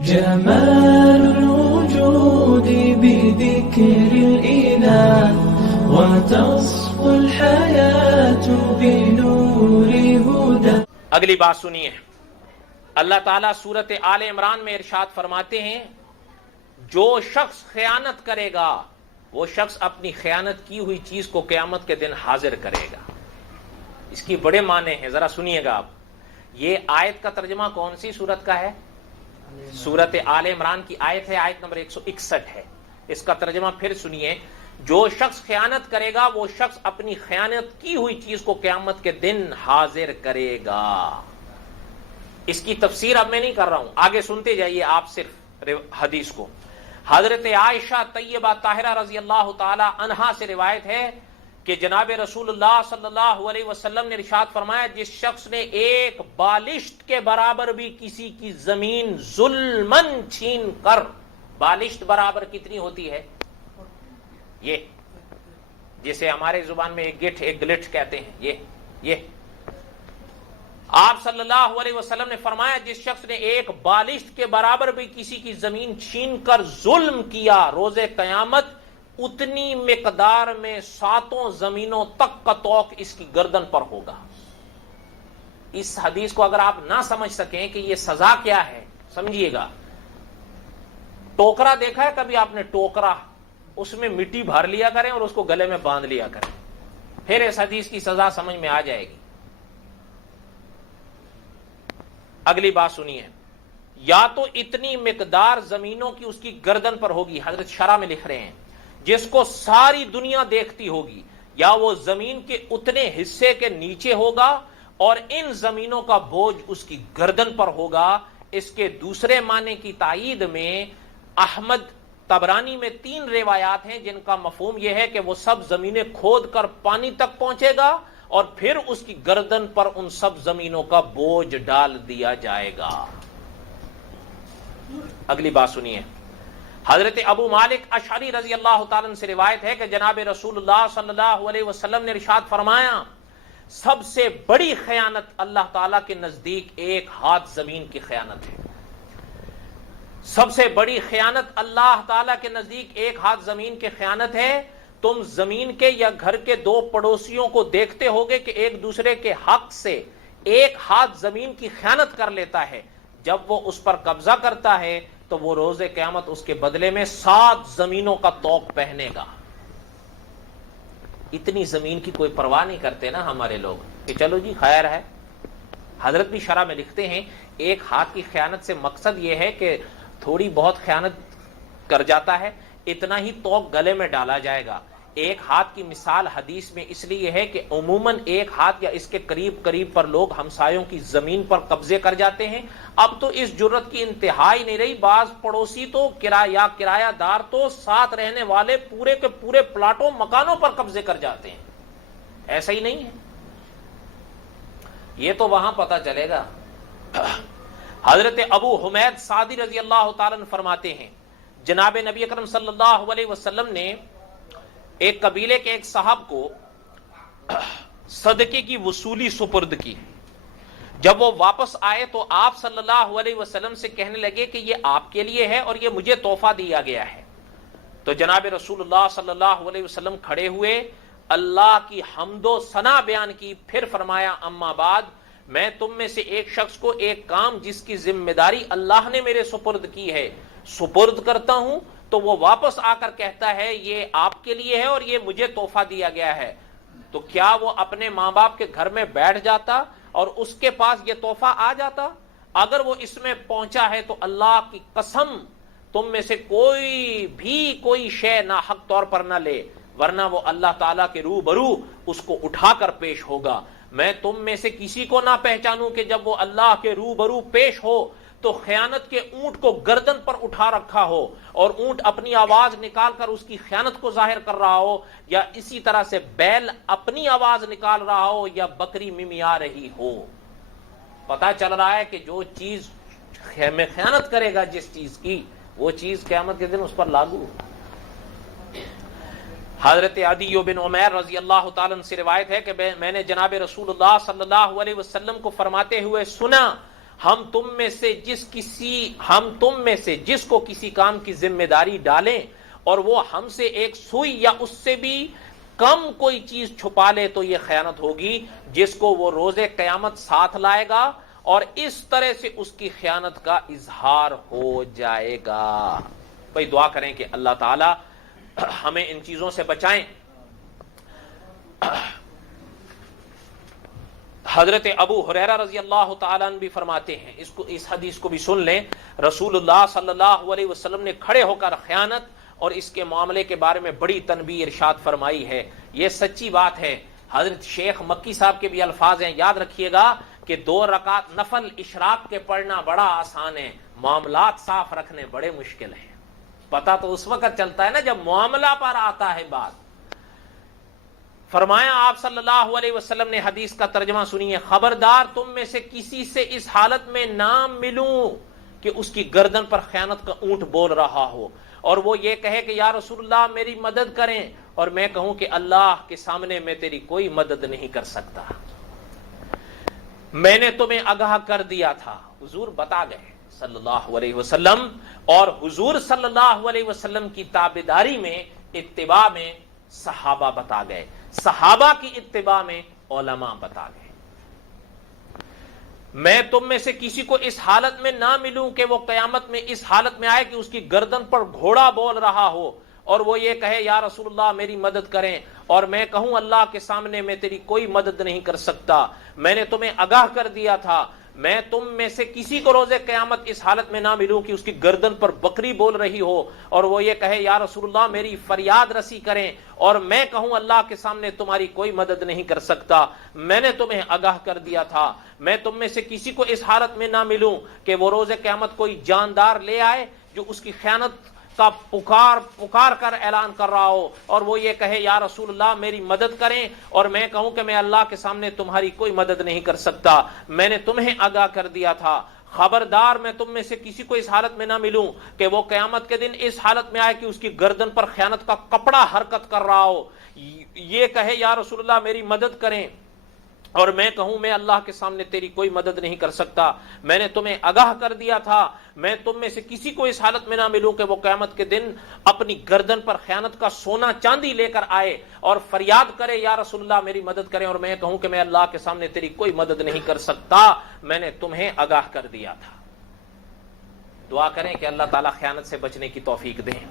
جمال الوجود بذكر الإله وتصفو الحياة بنور هدى. اگلی بات سنیے. اللہ تعالیٰ سورت آل عمران میں ارشاد فرماتے ہیں جو شخص خیانت کرے گا وہ شخص اپنی خیانت کی ہوئی چیز کو قیامت کے دن حاضر کرے گا. اس کی بڑے معنی ہیں، ذرا سنیے گا آپ. یہ آیت کا ترجمہ کون سی سورت کا ہے؟ سورت آل عمران کی آیت ہے، آیت نمبر 161 ہے. اس کا ترجمہ پھر سنیے. جو شخص خیانت کرے گا وہ شخص اپنی خیانت کی ہوئی چیز کو قیامت کے دن حاضر کرے گا. اس کی تفسیر اب میں نہیں کر رہا ہوں، آگے سنتے جائیے آپ صرف حدیث کو. حضرت عائشہ طیبہ طاہرہ رضی اللہ تعالی عنہا سے روایت ہے کہ جناب رسول اللہ صلی اللہ علیہ وسلم نے ارشاد فرمایا جس شخص نے ایک بالشت کے برابر بھی کسی کی زمین ظلمن چھین کر، بالشت برابر کتنی ہوتی ہے؟ یہ جسے ہمارے زبان میں ایک گٹھ ایک گلٹ کہتے ہیں. یہ آپ صلی اللہ علیہ وسلم نے فرمایا جس شخص نے ایک بالشت کے برابر بھی کسی کی زمین چھین کر ظلم کیا، روز قیامت اتنی مقدار میں 7 زمینوں تک کا طوق اس کی گردن پر ہوگا. اس حدیث کو اگر آپ نہ سمجھ سکیں کہ یہ سزا کیا ہے، سمجھیے گا. ٹوکرا دیکھا ہے کبھی آپ نے؟ ٹوکرا، اس میں مٹی بھر لیا کریں اور اس کو گلے میں باندھ لیا کریں، پھر اس حدیث کی سزا سمجھ میں آ جائے گی. اگلی بات سنیے. یا تو اتنی مقدار زمینوں کی اس کی گردن پر ہوگی، حضرت شرح میں لکھ رہے ہیں جس کو ساری دنیا دیکھتی ہوگی، یا وہ زمین کے اتنے حصے کے نیچے ہوگا اور ان زمینوں کا بوجھ اس کی گردن پر ہوگا. اس کے دوسرے معنی کی تائید میں احمد طبرانی میں 3 روایات ہیں جن کا مفہوم یہ ہے کہ وہ سب زمینیں کھود کر پانی تک پہنچے گا اور پھر اس کی گردن پر ان سب زمینوں کا بوجھ ڈال دیا جائے گا. اگلی بات سنیے. حضرت ابو مالک اشعری رضی اللہ تعالیٰ عنہ سے روایت ہے کہ جناب رسول اللہ صلی اللہ علیہ وسلم نے ارشاد فرمایا سب سے بڑی خیانت اللہ تعالیٰ کے نزدیک ایک ہاتھ زمین کی خیانت ہے. سب سے بڑی خیانت اللہ تعالیٰ کے نزدیک ایک ہاتھ زمین کی خیانت ہے. تم زمین کے یا گھر کے 2 پڑوسیوں کو دیکھتے ہوگے کہ ایک دوسرے کے حق سے ایک ہاتھ زمین کی خیانت کر لیتا ہے. جب وہ اس پر قبضہ کرتا ہے تو وہ روز قیامت اس کے بدلے میں 7 زمینوں کا طوق پہنے گا. اتنی زمین کی کوئی پرواہ نہیں کرتے نا ہمارے لوگ کہ چلو جی خیر ہے. حضرت بھی شرح میں لکھتے ہیں ایک ہاتھ کی خیانت سے مقصد یہ ہے کہ تھوڑی بہت خیانت کر جاتا ہے، اتنا ہی طوق گلے میں ڈالا جائے گا. ایک ہاتھ کی مثال حدیث میں اس لیے ہے کہ عموماً ایک ہاتھ یا اس کے قریب پر لوگ ہمسایوں کی زمین پر قبضے کر جاتے ہیں. اب تو اس جرت کی انتہا ہی نہیں رہی. بعض پڑوسی تو کرایہ دار تو ساتھ رہنے والے پورے کے پورے پلاٹوں مکانوں پر قبضے کر جاتے ہیں. ایسا ہی نہیں ہے؟ یہ تو وہاں پتہ چلے گا. حضرت ابو حمید سعدی رضی اللہ تعالیٰ عنہ فرماتے ہیں جناب نبی اکرم صلی اللہ علیہ وسلم نے ایک قبیلے کے ایک صاحب کو صدقے کی وصولی سپرد کی. جب وہ واپس آئے تو آپ صلی اللہ علیہ وسلم سے کہنے لگے کہ یہ آپ کے لیے ہے اور یہ مجھے تحفہ دیا گیا ہے. تو جناب رسول اللہ صلی اللہ علیہ وسلم کھڑے ہوئے، اللہ کی حمد و ثنا بیان کی، پھر فرمایا اما بعد، میں تم میں سے ایک شخص کو ایک کام جس کی ذمہ داری اللہ نے میرے سپرد کی ہے سپرد کرتا ہوں تو وہ واپس آ کر کہتا ہے یہ آپ کے لیے ہے اور یہ مجھے تحفہ دیا گیا ہے. تو کیا وہ اپنے ماں باپ کے گھر میں بیٹھ جاتا اور اس کے پاس یہ تحفہ آ جاتا؟ اگر وہ اس میں پہنچا ہے تو اللہ کی قسم تم میں سے کوئی شے نہ حق طور پر نہ لے، ورنہ وہ اللہ تعالیٰ کے روبرو اس کو اٹھا کر پیش ہوگا. میں تم میں سے کسی کو نہ پہچانوں کہ جب وہ اللہ کے روبرو پیش ہو تو خیانت کے اونٹ کو گردن پر اٹھا رکھا ہو اور اونٹ اپنی آواز نکال کر اس کی خیانت کو ظاہر کر رہا ہو، یا اسی طرح سے بیل اپنی آواز نکال رہا ہو یا بکری ممیا رہی ہو. پتہ چل رہا ہے کہ جو چیز میں خیانت کرے گا جس چیز کی، وہ چیز قیامت کے دن اس پر لاگو. حضرت عدی بن عمیر رضی اللہ تعالیٰ عنہ سے روایت ہے کہ میں نے جناب رسول اللہ صلی اللہ علیہ وسلم کو فرماتے ہوئے سنا ہم تم میں سے جس کو کسی کام کی ذمہ داری ڈالیں اور وہ ہم سے ایک سوئی یا اس سے بھی کم کوئی چیز چھپا لے تو یہ خیانت ہوگی، جس کو وہ روز قیامت ساتھ لائے گا اور اس طرح سے اس کی خیانت کا اظہار ہو جائے گا۔ بھئی دعا کریں کہ اللہ تعالی ہمیں ان چیزوں سے بچائیں۔ حضرت ابو ہریرہ رضی اللہ تعالیٰ عنہ بھی فرماتے ہیں، اس حدیث کو بھی سن لیں، رسول اللہ صلی اللہ علیہ وسلم نے کھڑے ہو کر خیانت اور اس کے معاملے کے بارے میں بڑی تنبیہ ارشاد فرمائی ہے۔ یہ سچی بات ہے۔ حضرت شیخ مکی صاحب کے بھی الفاظ ہیں، یاد رکھیے گا کہ 2 رکعت نفل اشراق کے پڑھنا بڑا آسان ہے، معاملات صاف رکھنے بڑے مشکل ہیں۔ پتہ تو اس وقت چلتا ہے نا جب معاملہ پر آتا ہے بات۔ فرمایا آپ صلی اللہ علیہ وسلم نے، حدیث کا ترجمہ سنیے، خبردار تم میں سے کسی سے اس حالت میں نہ ملوں کہ اس کی گردن پر خیانت کا اونٹ بول رہا ہو اور وہ یہ کہے کہ یا رسول اللہ میری مدد کریں، اور میں کہوں کہ اللہ کے سامنے میں تیری کوئی مدد نہیں کر سکتا۔ میں نے تمہیں آگاہ کر دیا تھا، حضور بتا گئے صلی اللہ علیہ وسلم، اور حضور صلی اللہ علیہ وسلم کی تابعداری میں، اتباع میں صحابہ بتا گئے، صحابہ کی اتباع میں علماء بتا گئے۔ میں تم میں سے کسی کو اس حالت میں نہ ملوں کہ وہ قیامت میں اس حالت میں آئے کہ اس کی گردن پر گھوڑا بول رہا ہو اور وہ یہ کہے یا رسول اللہ میری مدد کریں، اور میں کہوں اللہ کے سامنے میں تیری کوئی مدد نہیں کر سکتا۔ میں نے تمہیں آگاہ کر دیا تھا، میں تم میں سے کسی کو روز قیامت اس حالت میں نہ ملوں کہ اس کی گردن پر بکری بول رہی ہو اور وہ یہ کہے یا رسول اللہ میری فریاد رسی کریں، اور میں کہوں اللہ کے سامنے تمہاری کوئی مدد نہیں کر سکتا۔ میں نے تمہیں آگاہ کر دیا تھا، میں تم میں سے کسی کو اس حالت میں نہ ملوں کہ وہ روز قیامت کوئی جاندار لے آئے جو اس کی خیانت کا پکار کر اعلان کر رہا ہو اور وہ یہ کہے یا رسول اللہ میری مدد کریں، اور میں کہوں کہ میں اللہ کے سامنے تمہاری کوئی مدد نہیں کر سکتا۔ میں نے تمہیں آگاہ کر دیا تھا، خبردار میں تم میں سے کسی کو اس حالت میں نہ ملوں کہ وہ قیامت کے دن اس حالت میں آئے کہ اس کی گردن پر خیانت کا کپڑا حرکت کر رہا ہو، یہ کہے یا رسول اللہ میری مدد کریں، اور میں کہوں میں اللہ کے سامنے تیری کوئی مدد نہیں کر سکتا۔ میں نے تمہیں آگاہ کر دیا تھا، میں تم میں سے کسی کو اس حالت میں نہ ملوں کہ وہ قیامت کے دن اپنی گردن پر خیانت کا سونا چاندی لے کر آئے اور فریاد کرے یا رسول اللہ میری مدد کریں، اور میں کہوں کہ میں اللہ کے سامنے تیری کوئی مدد نہیں کر سکتا۔ میں نے تمہیں آگاہ کر دیا تھا۔ دعا کریں کہ اللہ تعالیٰ خیانت سے بچنے کی توفیق دیں۔